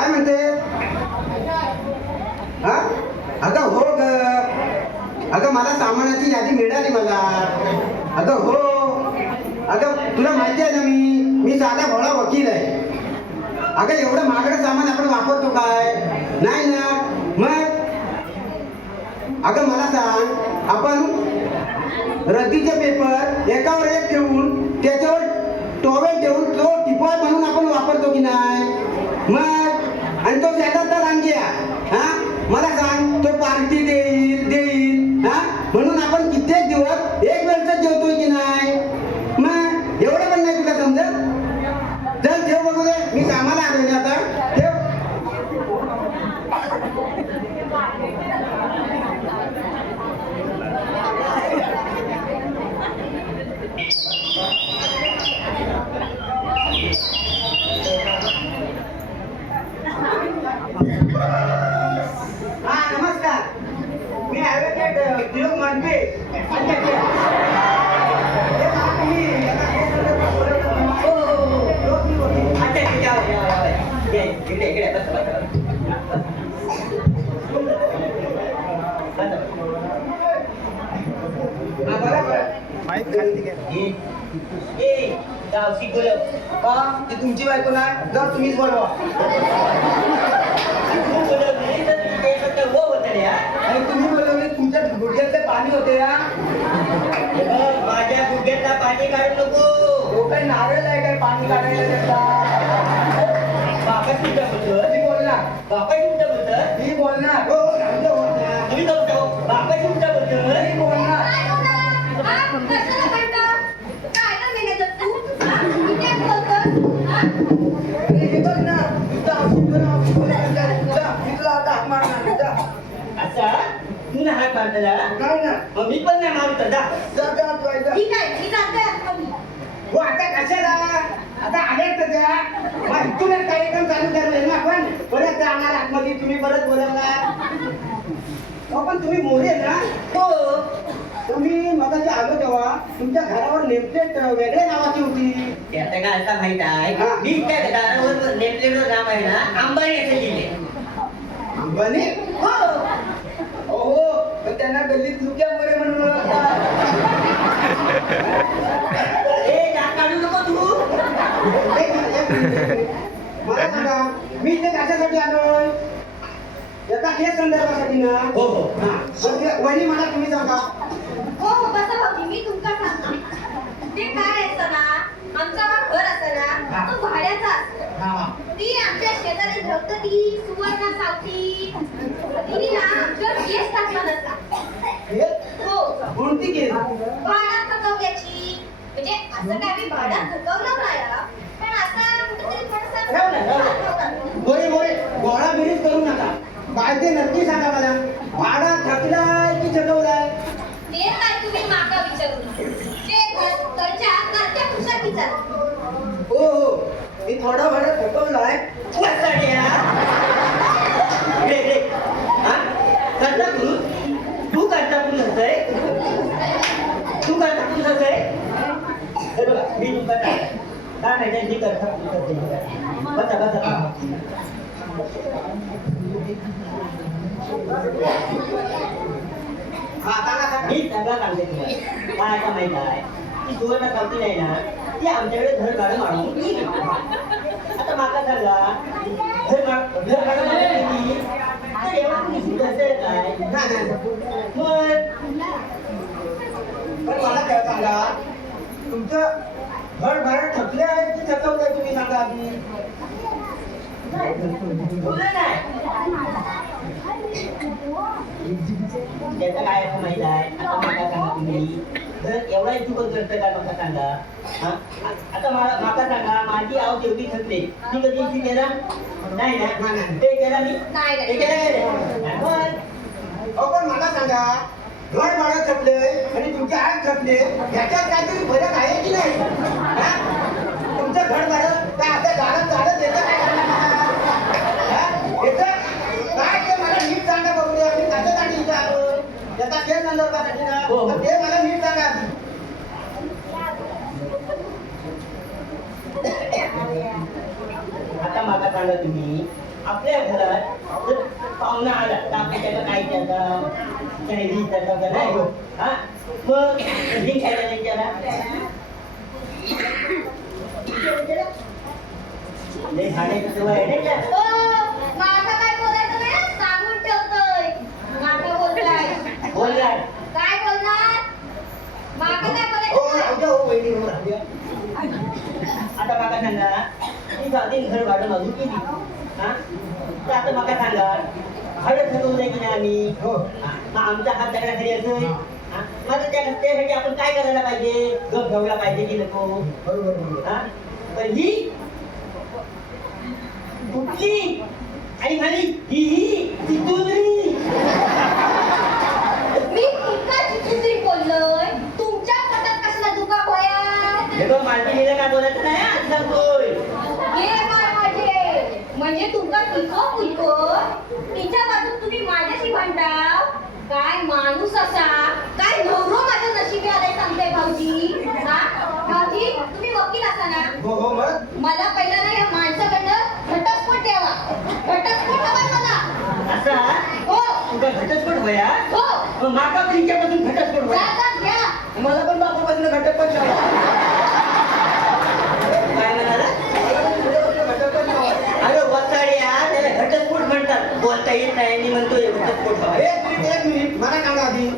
काय म्हणते? हा अगं हो ग, अगं मला सामानाची यादी मिळाली मला. अगं हो, अगं तुला माहिती आहे ना, मी साधा भोळा वकील आहे. अगं एवढं महागडं सामान आपण वापरतो काय? नाही ना. मग अगं मला सांग, आपण रद्दीचे पेपर एकावर एक ठेवून त्याच्यावर टॉवेल ठेवून तो टिपॉय म्हणून आपण वापरतो की नाही? मग आणि तो शेतातला रांग्या, हा मला सांग, तो पार्टी देईल हा म्हणून आपण कित्येक दिवस एक वेळच जेवतोय की नाही? मग एवढं पण नाही तुला समजत? चल ठेव बघू दे, मी कामाला आलोय ना आता. ठेव. हा नमस्कार, मी ॲडव्होकेट दिलीप मानपे. ती तुमची बायको नाही, जर तुम्हीच बोलवा. आणि तुम्ही बोलवले, तुमच्या गुडघ्यातले पाणी होते या. माझ्या गुडघ्यातला पाणी काढू नको. तो काही नारळ आहे काय पाणी काढायला त्याचा? बाबा तुमच्या बोलतो. मी बोलणार, बाबा तुमच्या बोलतो. मी बोलणार. हो राहू दे, बोलणार. तुम्ही बोलतो. बाबा तुमच्या बोलतो. मी बोलणार. अरे हे बघ ना, तुझा औषध बोला, मी तुला आता हाक मारणार. जा. असा तू ना हात मारतला. काय ना? मग मी पण नाही मारतो. जा. जा, जा, तू आहे, जा. हो आता कशाला? आता आलेच तर त्या. मग इथूनच कार्यक्रम चालू करले ना आपण. परत जाणार आतमध्ये, तुम्ही परत बोलवणार. हो पण तुम्ही मोरे ना? हो. तुम्ही मगाशी आलो तेव्हा तुमच्या घरावर नेमप्लेट वेगळ्या नावाची होती. त्याचं काय आता माहित आहे. हा. मी त्या दारावर नेमलेलं नाव आहे ना, अंबानी असं लिहिले. बने? हो. हो पण त्यांना गल्लीत लुक्या मोरे म्हणून ओळखतात. ए दात काढू नको तू. मला सांगा, मी इथे कशासाठी आलोय? याचा केस संदर्भासाठी ना? हो हो. हा. मग वहिनी मला तुम्ही सांगा. मी तुमका सांगते ते काय असतं ना, आमचा घर असतं ना, तो भाड्याचा असतो. हा. ती आमच्या शेजारी धरत ती सुवर्णा सावती, तिने ना आमच्यावर केस टाकला नसता. केस? हो, कोणती केस? भाडा थकवल्याची. म्हणजे असं काय मी भाडा थकवलं नाही हा. पण आता कुठेतरी राहू ना, थोडंसं मोरे मोरे गोळा बिरीज करू नका. काय ते नक्की सांगा मला, भाडा थकलाय की थकवलाय? ते काय तुम्ही माका विचारू नका. ते घरच्या पुरुषात विचार. हो हो, मी थोडा भाडा थकवलाय. वाचाड्या. रे रे. हा? करता तू? तू करता पुरुष आहे? तू करता पुरुष आहे? हे बघा, मी तुमचा काय नाही त्यांची करता पुरुष आहे. बसा बसा. हा सांगा सांगा. मी सगळं सांगते तुम्हाला. काय आता माहित आहे, ती सुवर्ण सावती नाही ना, ती आमच्याकडे घर काढून आणून गेली. आता माका सांगा, घर काढून आणून गेली, तर एवढं तुम्ही सुधारताय काय? नाही नाही. मग पण मला काय सांगा, तुमचं घर भाडं थकले आहे की थकवलंय तुम्ही सांगा आधी. बोललं नाही. त्याचं काय असं माहित आहे, आता माका सांगा तुम्ही, जर एवढा चुकत करतं का माका सांगा. हा? आता माका सांगा, माझी आव जेवढी थकले, ती कधी ती केला नाही ना? ते केला मी? नाही ते केलं पण अहो पण मला सांगा, घर भाडं थकले आणि तुमचे आग थकले, याच्यात काहीतरी फरक आहे की नाही? हा? तुमचं घर भाडं काय आता गाडत गाडत येतं काय? हा? येतं? काय ते मला नीट सांगा बघूया, मी कशासाठी इथं आलो? त्याचा केस संदर्भासाठी ना? हो. तर ते मला नीट सांगा आधी. आता माका सांगा तुम्ही, आपल्या घरात जर पाहुणा आला तर आपल्या त्याला काय द्यायचा काही द्यायचा का नाही हा मग कधी खायला त्यांच्याला लय खाण्याची सवय आहे नाही का? माझं काय बोलायचं नाही सांगून ठेवतोय माका बोललाय बोललाय काय बोलणार माका काय हो बोलायचं हो वहिनी हो राहूया. आता माका सांगा ती जाती घर भाडं मागून केली हा तर आता माका सांगा भाडं ठरवलंय की नाही आम्ही हो मग आमचा हात दगडाखाली असेल हा? मग आता त्यासाठी आपण काय करायला पाहिजे गप ठेवला पाहिजे की नको बरोबर हा पण ही कुठली आणि म्हणे ही तिथून मी तुमका चिचुंद्री बोललोय तुमच्या पोटात कसला दुखा होया हे बघ मालकीनीला काय बोलायचं नाही आज सांगतोय हे काय माझे म्हणजे तुमका तिखो फुलको तिच्या बाजून तुम्ही माझ्याशी भांडा काय माणूस असा काय नवरो माझ्या नशिबी आलाय सांगते भाऊजी हा भाऊजी तुम्ही वकील असा ना हो हो मग मला पहिला ना या माणसाकडनं घटस्फोट द्यावा घटस्फोट हवा मला असा हो तुझा घटस्फोट व्हाया हो मग माका पण हिच्यापासून घटस्फोट व्हाया जागा घ्या मला पण बापापासून घटस्फोट झाला काय म्हणाला अरे वसाड्या त्याला घटस्फोट म्हणतात बोलता येत नाही आणि म्हणतोय घटस्फोट व्हावा एक मिनिट मला सांगा आधी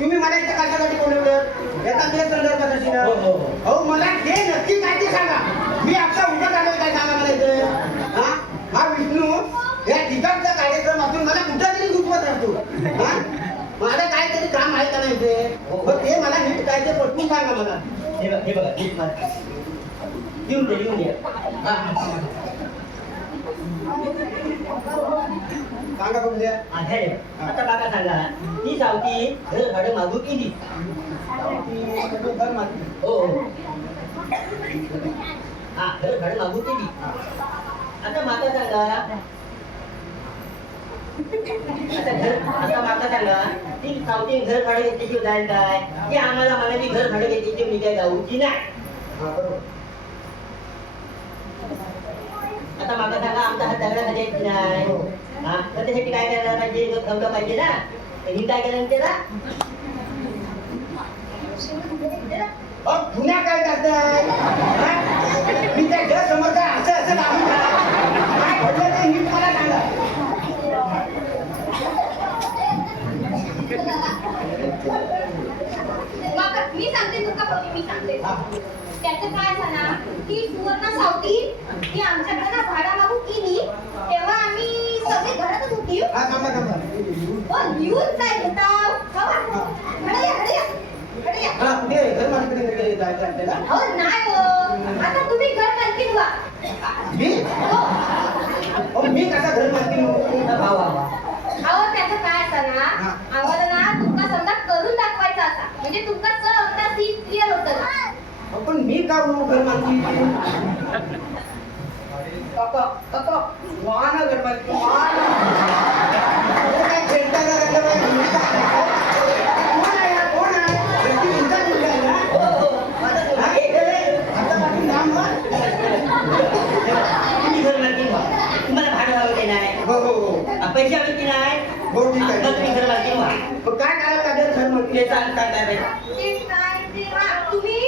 तुम्ही मला इथं कशासाठी बोलवलं याचा ते संदर्भासाठी ना हो, हो. हो मला ते नक्की काय ते सांगा मी आता उभं आलोय काय सांगा मला इथे हा विष्णू या ठिकाणचा कार्यक्रमातून मला कुठं तरी दुखवत राहतो हा मला काहीतरी काम आहे का नाही इथे हो ते मला नीट काय ते पटकून सांगा मला हे बघा नीट मार. येऊन दे हा. सांगा बघू द्या आता काका सांगा ती सावती घर भाडं मागू केली घर मागणी. हो हो हा घर भाडं मागू केली आता माका सांगा आता माका सांगा ती सावती घर भाडं घेतल्याशिवाय जाईल काय की आम्हाला म्हणाली घर भाडं घेतल्याशिवाय मी काय गाऊची नाही हा, बरोबर. आता माका सांगा आमचा हात दगडाखाली आहे की नाही हा तर त्यासाठी काय करायला पाहिजे जो ठेवलं पाहिजे ना तर ही काय करायला त्याला अहो, पुण्या काय करताय हा? मी त्या घर समोर काय असं असं लावून काय घडलं ते नीट मला सांगा मी सांगते तुका भाऊजी मी सांगते हा. त्याचं काय झालं की सुवर्ण सावती ती आमच्याकडे ना भाडा मागू केली तेव्हा आम्ही सगळे घरातच होती हा, थांबा. लिहून काय घेता हा, कुठे घर मालकीकडे जायचं आपल्याला हो नाही हो आता तुम्ही घर मालकीण व्हा मी हो अहो, मी कसा घर मालकी अहो त्याचं काय असं ना आम्हाला ना तुमका समजा करून दाखवायचा असा म्हणजे तुमका समजा सीट क्लिअर होतं ना पण मी का हो घर मालकी काका वाहन घर मालकी काय खेळता का रंग बाई? कोण आहे हा? कोण आहे? व्यक्ती तुमचा मुलगा आहे ना? हा? आता बाकी नाम वा? तुम्ही घर मालकी व्हा तुम्हाला भाडं हवं की नाही हो. पैसे हवे की नाही हो, ठीक आहे. आता तुम्ही घर मालकी व्हा मग काय करायला लागेल घर मालकी ते सांगताय ते काय ते तुम्ही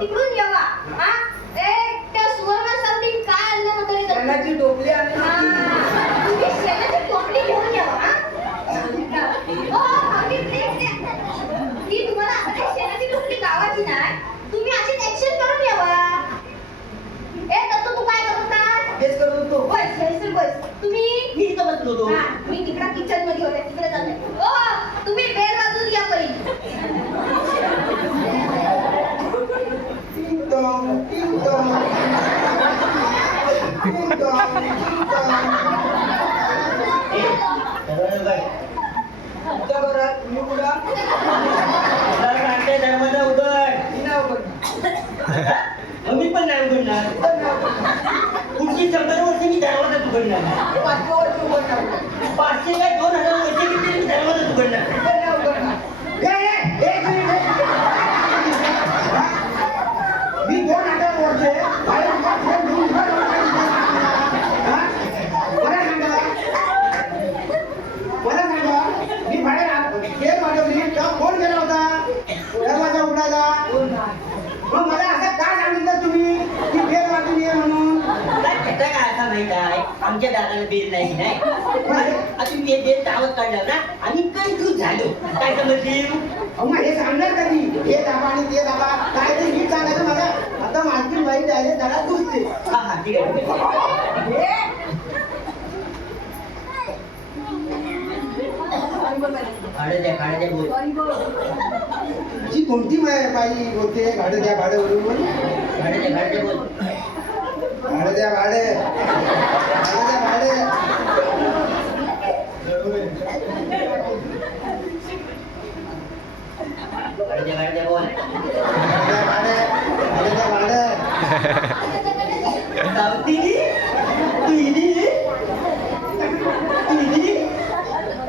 तिकडून येवा हा त्या सुवर्ण सावती काय आणलं होतं रे शेणाची टोपली आणि तुम्ही शेणाची टोपली घेऊन यावा हा? हो, आम्ही ती तुम्हाला आता शेणाची टोपली गावाची नाही तुम्ही अशीच ऍक्शन करून यावा तू काय करत तेच करत होतो बस तुम्ही मी इथं बसलो होतो हा, मी तिकडे किचन मध्ये होते तिकडे जाते तुम्ही बेल वाजून या पहिले टिंग टॉंग. तुमच्या घरात तुम्ही कुठं? दरवाजा उघड मी नाही उघडणार. मी पण नाही उघडणार पुढची 100 वर्ष मी दरवाजा उघडणार नाही. 500 वर्ष उघडणार. 500 काय 2000 वर्ष किती मी दरवाजा उघडणार मी नाही उघडणार. एक मिनिट. मी 2000 वर्ष बाहेर उभा ठेवून घर बांधायला. हा? मला नाही की नाही अजून ते देत दावत काढलं ना आम्ही कन्फ्यूज झालो काय समजली अहो हे सांगणार कधी हे दाबा आणि ते दाबा काय ते नीट सांगायचं मला आता मालकीन बाई डायरेक्ट घरात घुसते हा हा ठीक आहे भाडं बोल जी कोणती बाई बोलते भाडं द्या भाडं वरून भाडं बोल भाडं द्या भाडे भाडं द्या भाडे भाडं बोल सावतीनी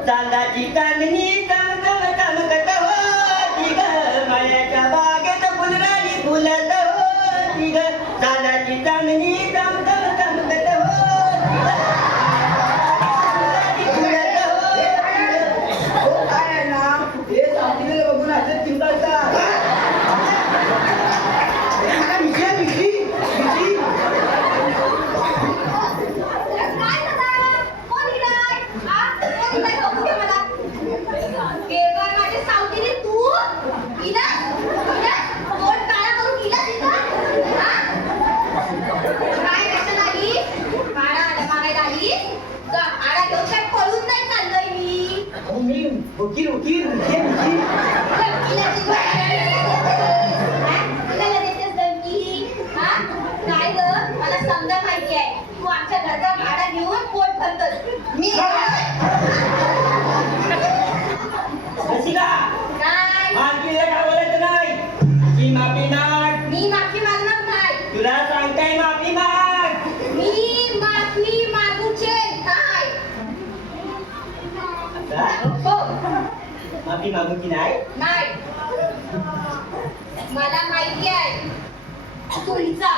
चांदाची कांदणी काम करत होती ग माळ्याच्या बागेत फुलराणी फुलत होती ग चांदाची कांदणी काम करत होती फुलत होती बघून असं चिंतायचा काय झालं? कोण हिलाय? हा? कोण हिलाय? बघू दे मला. केवळ माझ्या सावतीने तू हिला तोंड काळा करून हिला तिथं? हा? काय कशाला आली? काळा आला मागायला आली? का आडा घेऊन काय पळून नाही चाललोय मी. मी वकील कुणाला देतेस धमकी? हा? काय गं? मला समजा माहिती आहे तू आमच्या घरचा भाडा घेऊन पोट भरतोस मी रसिका काय माफीला बोलायचं नाही ही माफी माग मी माफी मागणार नाही तुला सांगताय माफी माग मी माफी मागूचे काय हो माफी मागू की नाही नाही मला माहिती आहे तुमचा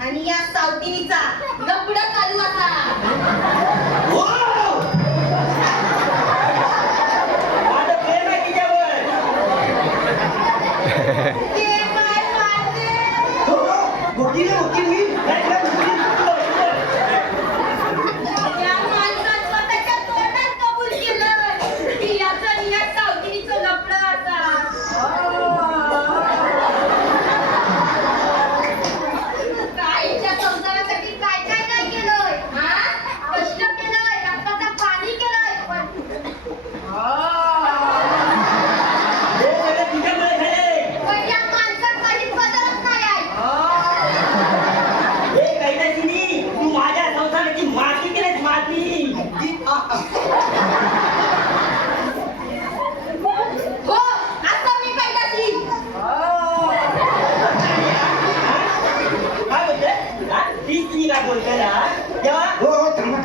आणि या सावतीनीचा लफडं चालू आता माझं प्रेम आहे तिच्यावर ते काय पाहते वकील मी या माणसात स्वतःच्या तोंडात कबूल केलं की याचं आणि या सावतीनीचं लफडं आता काहीच्या संसारासाठी काय काय नाही केलंय हा कष्ट केलंय रक्ताचं पाणी केलंय पण हे सगळं तुझ्यामुळे झालंय पण या माणसात काही बदलच नाही आहे हे कैलासिनी तू माझ्या संसाराची माफी केलीस माफी हो असं मी कैलासी काय बोलते तीच मी काय बोलते ना तेव्हा हो थांबा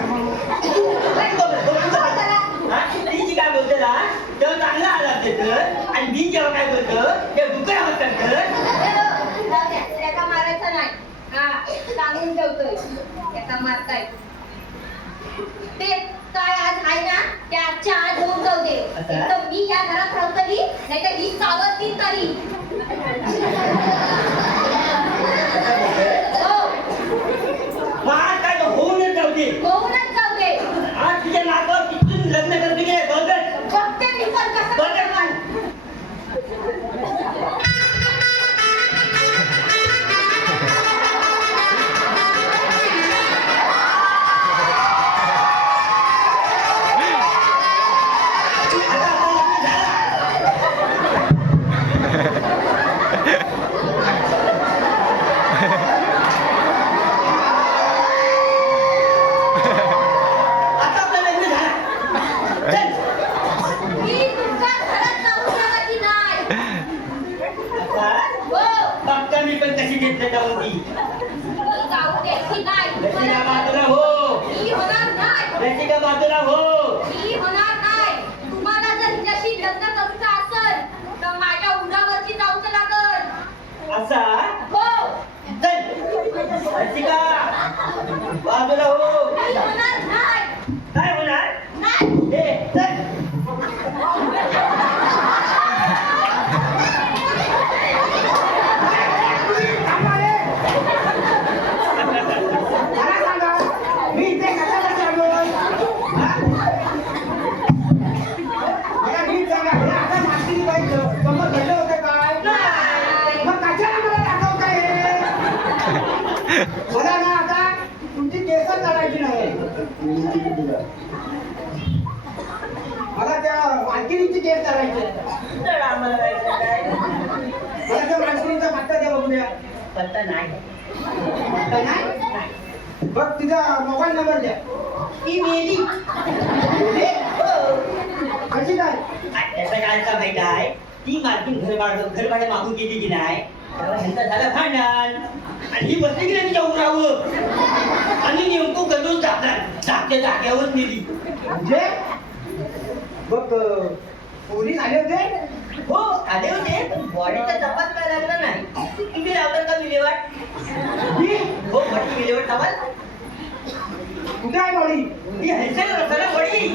तीची काय बोलते ना तेव्हा चांगला आलाप देतं आणि मी जेव्हा काय बोलतो ते दुकान होतं त्याचा मारायचा नाही हा सांगून ठेवतोय त्याचा मारताय ते काय आज आहे ना त्या आजच्या आज होऊन जाऊ दे असं? तर मी या घरात राहू तरी नाही तर ही सावध ती तरी हो आज काय तर होऊनच जाऊ दे होऊनच जाऊ दे आज तुझ्या नाकावर तिथून लग्न करतो की नाही बघत बघते मी पण कसं करणार. आता आपलं लग्न झालं. आता आपलं लग्न झालं. चल. मी तुमच्या घरात जाऊ शकत नाही आता हो बघता मी पण कशी घेतलं जाऊन ती मी जाऊ द्यायची नाही रसिका बाजूला हो मी होणार नाही रसिका बाजूला हो मी होणार नाही तुम्हाला जर हिच्याशी लग्न करायचं असेल तर माझ्या उरावरची जाऊच लागल असा हो चल रसिका बाजूला हो मी होणार नाही काय होणार नाही ए चल मला सांगा मी इथे कशाला आलोय तेच करायचं. तर आम्हाला काय मला त्या माणसाचा पत्ता द्या बघूया. पत्ता नाही. पत्ता नाही? बघ तिचा मोबाईल नंबर द्या. ती मेली. म्हणजे? कशी काय? त्याचं काय का माहित आहे, ती मालकीन घर भाडे मागून गेली की नाही, तेव्हा ह्यांचा झाला भांडण आणि ही बसली की नाही तिच्या उरावर आणि नेमकं गजून जागच्या जाग्यावर नेली. म्हणजे बघ पोलीस आले होते. हो आले होते, पण बॉडीचा तपास काय लागला नाही. तुम्ही लावता का विल्हेवाट? हो बॉडी विल्हेवाट तपास. कुठे आहे बॉडी? ती हलसेल रस्त्याला बॉडी